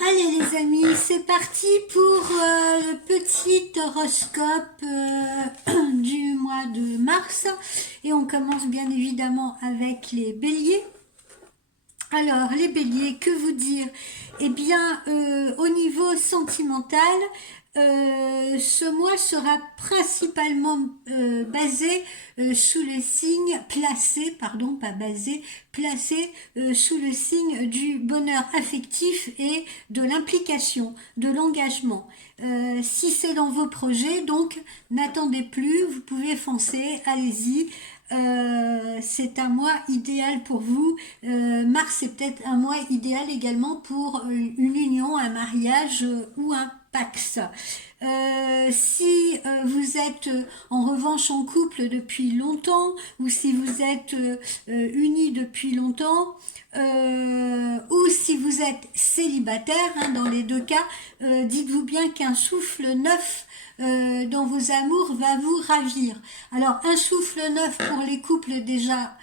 Allez les amis, c'est parti pour le petit horoscope du mois de mars. Et on commence bien évidemment avec les béliers. Alors, les béliers, que vous dire? Eh bien, au niveau sentimental, ce mois sera principalement basé sous le signe, placé, pardon, pas basé, placé sous le signe du bonheur affectif et de l'implication, de l'engagement. Si c'est dans vos projets, donc n'attendez plus, vous pouvez foncer, allez-y. C'est un mois idéal pour vous. Mars est peut-être un mois idéal également pour une union, un mariage ou un Pax. Si vous êtes en revanche en couple depuis longtemps ou si vous êtes unis depuis longtemps ou si vous êtes célibataire, hein, dans les deux cas, dites-vous bien qu'un souffle neuf dans vos amours va vous ravir. Alors un souffle neuf pour les couples déjà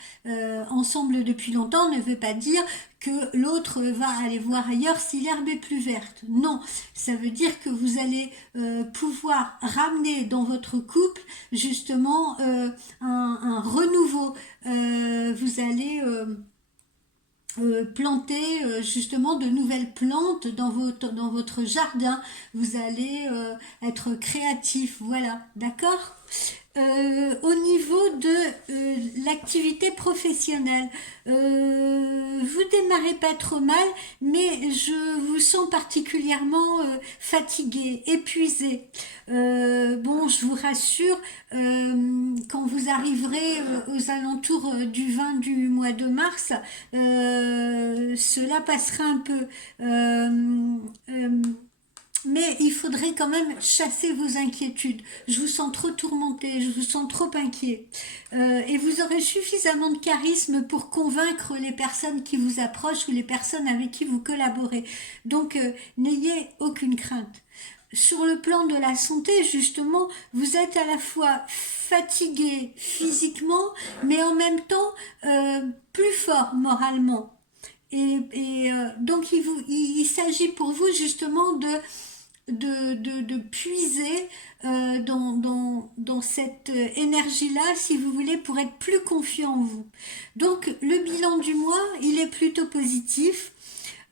ensemble depuis longtemps ne veut pas dire que l'autre va aller voir ailleurs si l'herbe est plus verte. Non, ça veut dire que vous allez pouvoir ramener dans votre couple justement un renouveau. Vous allez planter justement de nouvelles plantes dans votre jardin. Vous allez être créatif, voilà, d'accord. Au niveau de l'activité professionnelle, vous démarrez pas trop mal, mais je vous sens particulièrement fatigué, épuisé. Bon, je vous rassure, quand vous arriverez aux alentours du 20 du mois de mars, cela passera un peu. Mais il faudrait quand même chasser vos inquiétudes. Je vous sens trop tourmenté, je vous sens trop inquiet. Et vous aurez suffisamment de charisme pour convaincre les personnes qui vous approchent ou les personnes avec qui vous collaborez. Donc, n'ayez aucune crainte. Sur le plan de la santé, justement, vous êtes à la fois fatigué physiquement, mais en même temps plus fort moralement. Donc il s'agit pour vous justement de puiser dans cette énergie-là, si vous voulez, pour être plus confiant en vous. Donc le bilan du mois, il est plutôt positif.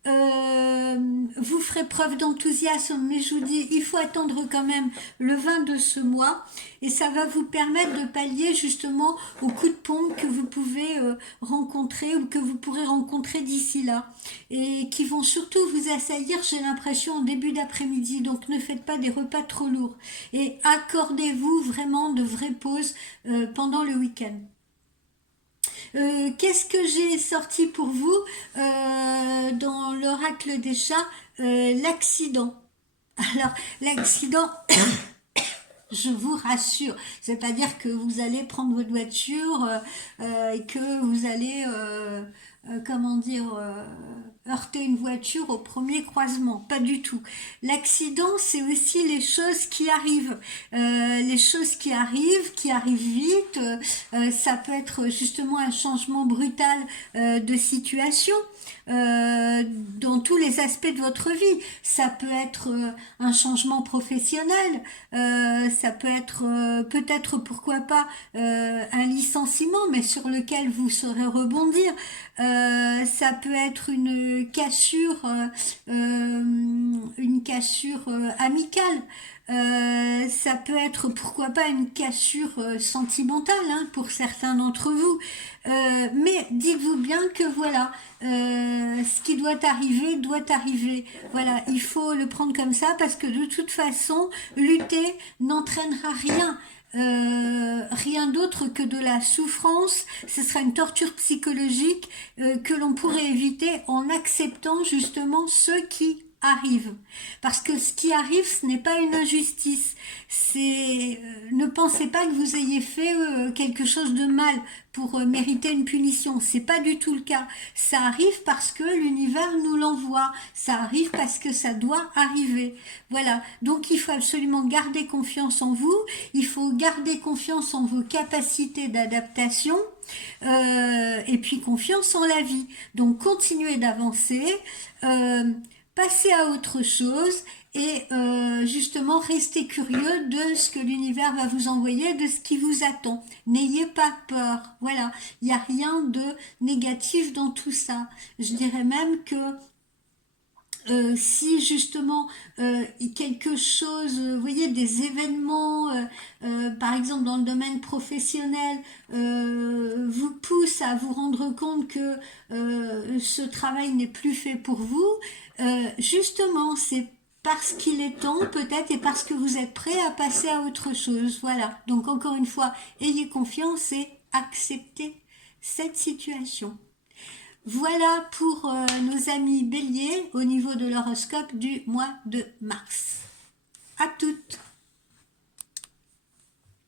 Vous ferez preuve d'enthousiasme, mais je vous dis, il faut attendre quand même le 20 de ce mois et ça va vous permettre de pallier justement aux coups de pompe que vous pouvez rencontrer ou que vous pourrez rencontrer d'ici là et qui vont surtout vous assaillir, j'ai l'impression, en début d'après-midi. Donc ne faites pas des repas trop lourds et accordez-vous vraiment de vraies pauses pendant le week-end. Qu'est-ce que j'ai sorti pour vous dans l'oracle des chats? L'accident. Alors, l'accident, je vous rassure, c'est-à-dire que vous allez prendre votre voiture et que vous allez, comment dire, heurter une voiture au premier croisement. Pas du tout. L'accident, c'est aussi les choses qui arrivent. Les choses qui arrivent vite. Ça peut être justement un changement brutal de situation. Dans tous les aspects de votre vie. Ça peut être un changement professionnel, ça peut être peut-être pourquoi pas un licenciement, mais sur lequel vous saurez rebondir. Ça peut être une cassure amicale. Ça peut être pourquoi pas une cassure sentimentale, hein, pour certains d'entre vous. Mais dites-vous bien que voilà, ce qui doit arriver doit arriver. Voilà, il faut le prendre comme ça parce que de toute façon, lutter n'entraînera rien. Rien d'autre que de la souffrance, ce sera une torture psychologique que l'on pourrait éviter en acceptant justement ce qui arrive. Parce que ce qui arrive, ce n'est pas une injustice. Ne pensez pas que vous ayez fait quelque chose de mal pour mériter une punition. C'est pas du tout le cas. Ça arrive parce que l'univers nous l'envoie. Ça arrive parce que ça doit arriver. Voilà. Donc il faut absolument garder confiance en vous. Il faut garder confiance en vos capacités d'adaptation. Et puis confiance en la vie. Donc continuez d'avancer. passez à autre chose et justement restez curieux de ce que l'univers va vous envoyer, de ce qui vous attend. N'ayez pas peur. Voilà, il n'y a rien de négatif dans tout ça. Je dirais même que si justement quelque chose, vous voyez, des événements, par exemple dans le domaine professionnel, vous pousse à vous rendre compte que ce travail n'est plus fait pour vous, justement, c'est parce qu'il est temps peut-être et parce que vous êtes prêt à passer à autre chose. Voilà. Donc encore une fois, ayez confiance et acceptez cette situation. Voilà pour nos amis béliers au niveau de l'horoscope du mois de mars. À toutes!